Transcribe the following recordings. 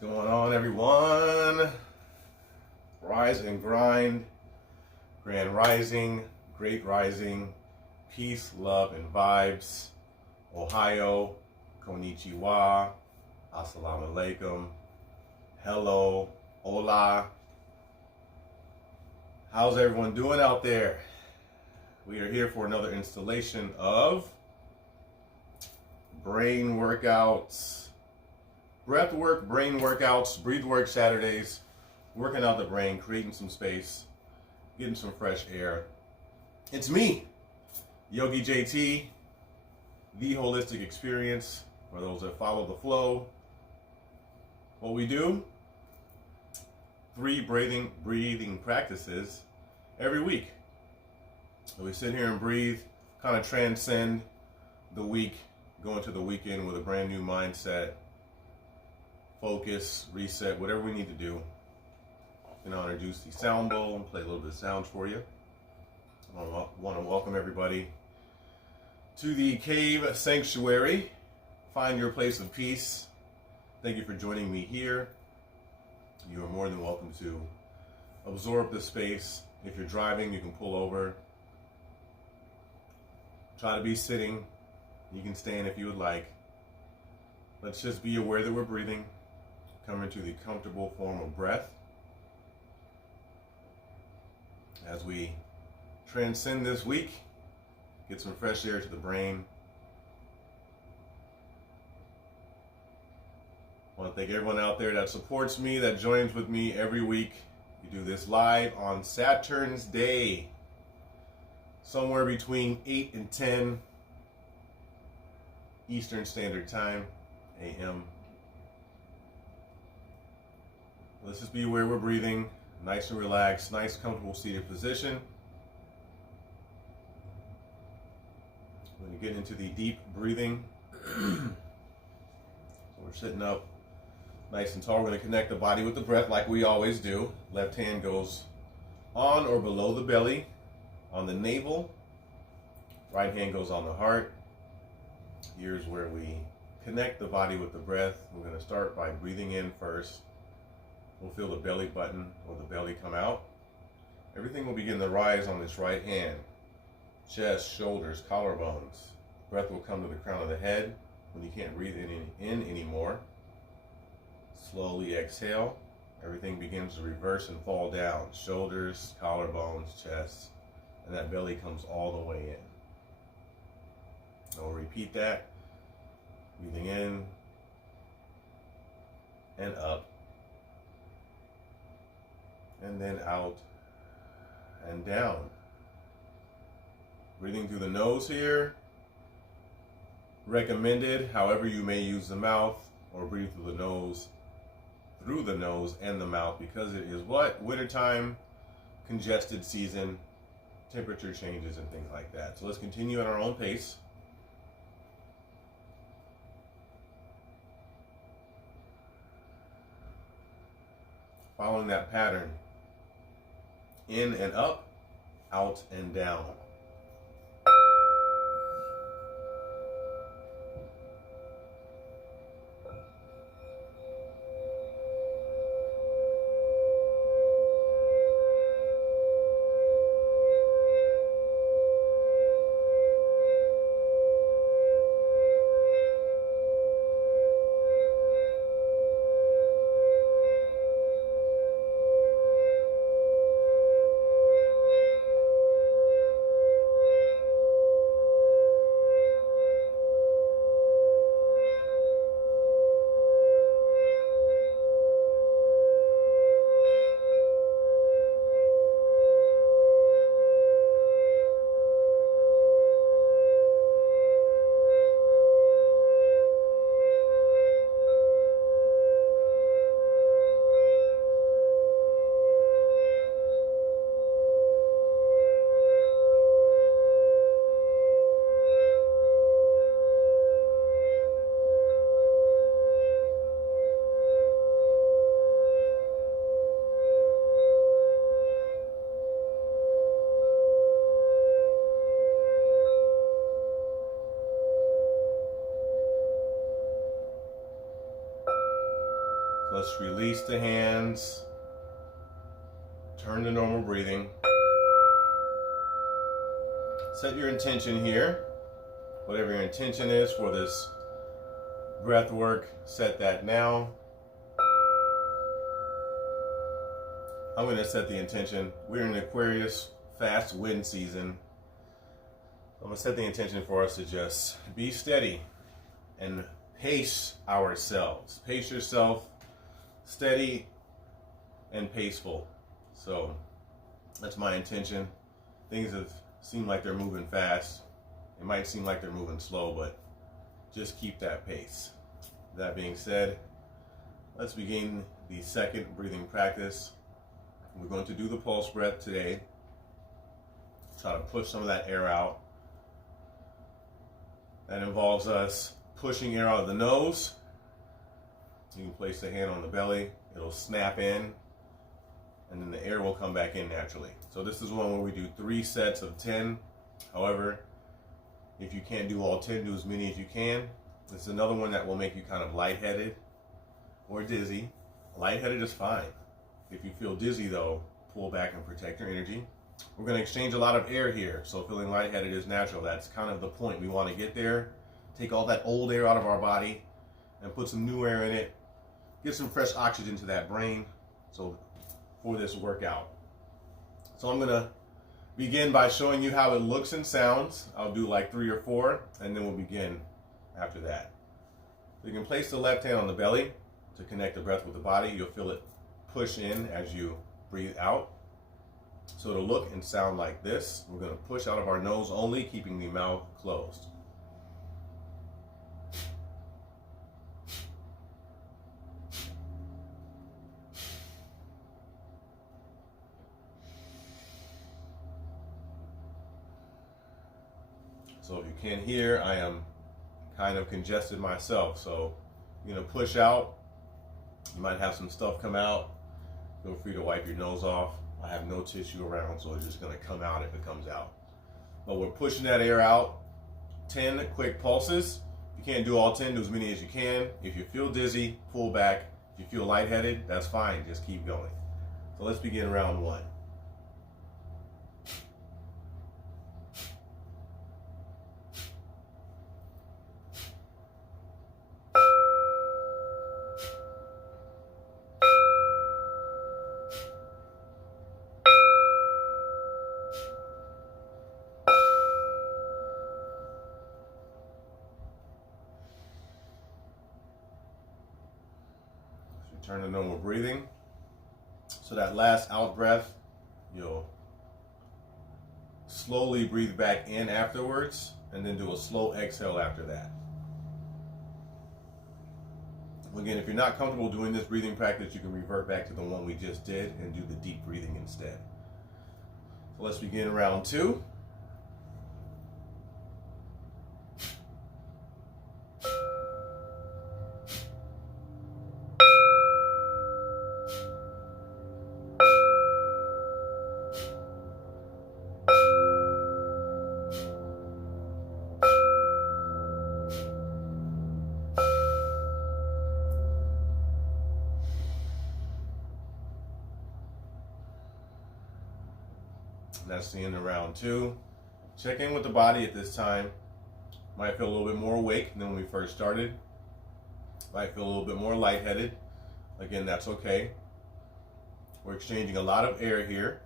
going on, everyone? Rise and grind, grand rising, great rising, peace, love, and vibes. Ohio, konnichiwa, assalamu alaikum, hello, hola. How's everyone doing out there? We are here for another installation of brain workouts. Breath work, brain workouts, breathwork Saturdays, working out the brain, creating some space, getting some fresh air. It's me, Yogi JT, the holistic experience for those that follow the flow. What we do, 3 breathing practices every week. So we sit here and breathe, kind of transcend the week, go into the weekend with a brand new mindset, focus, reset, whatever we need to do. And I'll introduce the sound bowl and play a little bit of sounds for you. I want to welcome everybody to the Cave Sanctuary. Find your place of peace. Thank you for joining me here. You are more than welcome to absorb the space. If you're driving, you can pull over. Try to be sitting. You can stand if you would like. Let's just be aware that we're breathing. Come into the comfortable form of breath as we transcend this week, get some fresh air to the brain. I want to thank everyone out there that supports me, that joins with me every week. We do this live on Saturn's Day, somewhere between 8 and 10 Eastern Standard Time, AM. Let's just be aware we're breathing, nice and relaxed, nice comfortable seated position. When you get into the deep breathing, so we're sitting up nice and tall. We're going to connect the body with the breath like we always do. Left hand goes on or below the belly, on the navel. Right hand goes on the heart. Here's where we connect the body with the breath. We're going to start by breathing in first. We'll feel the belly button or the belly come out. Everything will begin to rise on this right hand. Chest, shoulders, collarbones. Breath will come to the crown of the head when you can't breathe in anymore. Slowly exhale. Everything begins to reverse and fall down. Shoulders, collarbones, chest, and that belly comes all the way in. So we'll repeat that. Breathing in and up. And then out and down. Breathing through the nose here. Recommended, however you may use the mouth, or breathe through the nose and the mouth, because it is what? Wintertime, congested season, temperature changes and things like that. So let's continue at our own pace. Following that pattern. In and up, out and down. hands. Turn to normal breathing. Set your intention here. Whatever your intention is for this breath work, set that now. I'm going to set the intention. We're in Aquarius, fast wind season. I'm going to set the intention for us to just be steady and pace ourselves. Pace yourself, steady and paceful. So that's my intention. Things have seemed like they're moving fast. It might seem like they're moving slow, but just keep that pace. That being said, let's begin the second breathing practice. We're going to do the pulse breath today. Try to push some of that air out. That involves us pushing air out of the nose. You can place the hand on the belly. It'll snap in, and then the air will come back in naturally. So this is one where we do 3 sets of 10. However, if you can't do all 10, do as many as you can. It's another one that will make you kind of lightheaded or dizzy. Lightheaded is fine. If you feel dizzy though, pull back and protect your energy. We're going to exchange a lot of air here, so feeling lightheaded is natural. That's kind of the point. We want to get there, take all that old air out of our body and put some new air in it, get some fresh oxygen to that brain so for this workout. So I'm going to begin by showing you how it looks and sounds. I'll do like 3 or 4, and then we'll begin after that. So you can place the left hand on the belly to connect the breath with the body. You'll feel it push in as you breathe out. So it'll look and sound like this. We're going to push out of our nose only, keeping the mouth closed. So if you can't hear, I am kind of congested myself. So you're going to push out. You might have some stuff come out. Feel free to wipe your nose off. I have no tissue around, so it's just going to come out if it comes out. But we're pushing that air out. 10 quick pulses. If you can't do all 10, do as many as you can. If you feel dizzy, pull back. If you feel lightheaded, that's fine. Just keep going. So let's begin round 1. Return to normal breathing. So that last out breath, you'll slowly breathe back in afterwards, and then do a slow exhale after that. Again, if you're not comfortable doing this breathing practice, you can revert back to the one we just did and do the deep breathing instead. So let's begin round 2. That's the end of round 2. Check in with the body at this time. Might feel a little bit more awake than when we first started. Might feel a little bit more lightheaded. Again, that's okay. We're exchanging a lot of air here.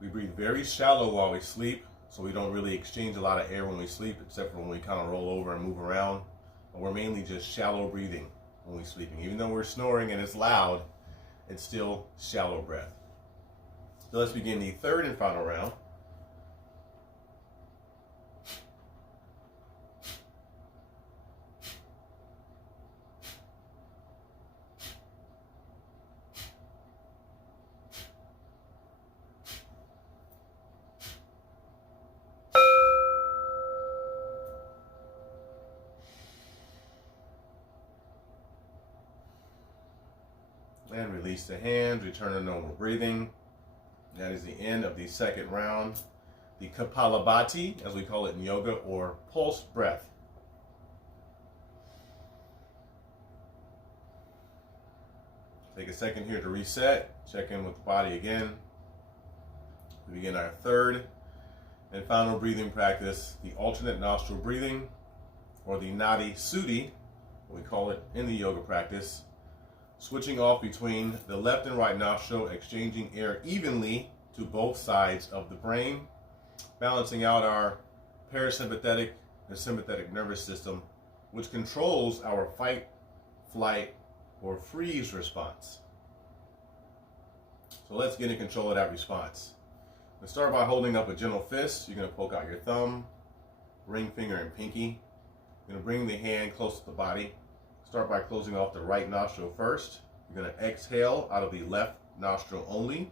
We breathe very shallow while we sleep, so we don't really exchange a lot of air when we sleep, except for when we kind of roll over and move around. But we're mainly just shallow breathing when we're sleeping. Even though we're snoring and it's loud, it's still shallow breath. So let's begin the third and final round. And release the hands, return to normal breathing. That is the end of the second round, the Kapalabhati, as we call it in yoga, or pulse breath. Take a second here to reset, check in with the body again. We begin our third and final breathing practice, the alternate nostril breathing, or the Nadi Shuddhi, we call it in the yoga practice, switching off between the left and right nostril, exchanging air evenly to both sides of the brain, balancing out our parasympathetic and sympathetic nervous system, which controls our fight, flight, or freeze response. So let's get in control of that response. Let's start by holding up a gentle fist. You're going to poke out your thumb, ring finger, and pinky. You're going to bring the hand close to the body. Start by closing off the right nostril first. You're going to exhale out of the left nostril only.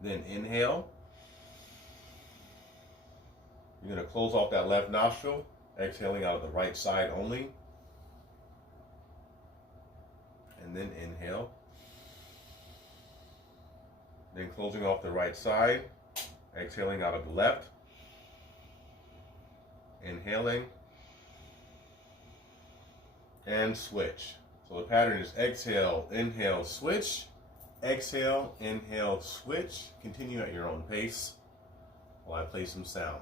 Then inhale. You're going to close off that left nostril, exhaling out of the right side only. And then inhale. Then closing off the right side, exhaling out of the left. Inhaling. And switch. So the pattern is exhale, inhale, switch. Exhale, inhale, switch. Continue at your own pace while I play some sound.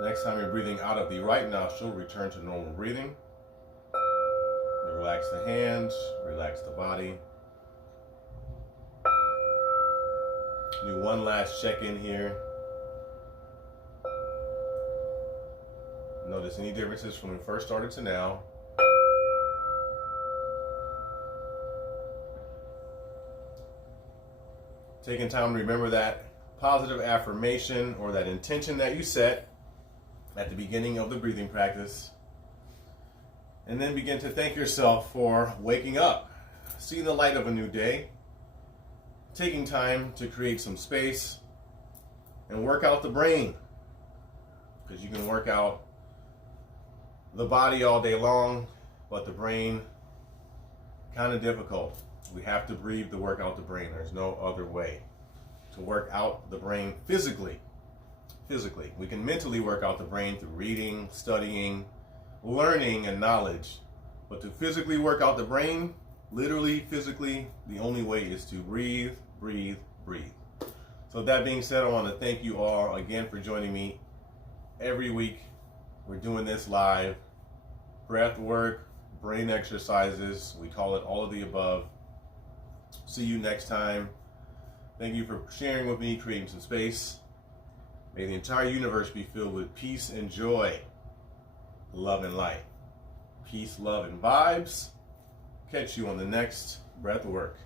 Next time you're breathing out of the right nostril, return to normal breathing. And relax the hands, relax the body. Do one last check-in here. Notice any differences from when we first started to now. Taking time to remember that positive affirmation or that intention that you set at the beginning of the breathing practice. And then begin to thank yourself for waking up, seeing the light of a new day, taking time to create some space and work out the brain. Because you can work out the body all day long, but the brain, kind of difficult. We have to breathe to work out the brain. There's no other way to work out the brain physically. We can mentally work out the brain through reading, studying, learning, and knowledge. But to physically work out the brain, literally, physically, the only way is to breathe, breathe, breathe. So that being said, I want to thank you all again for joining me every week. We're doing this live. Breath work, brain exercises, we call it all of the above. See you next time. Thank you for sharing with me, creating some space. May the entire universe be filled with peace and joy, love and light. Peace, love, and vibes. Catch you on the next breath work.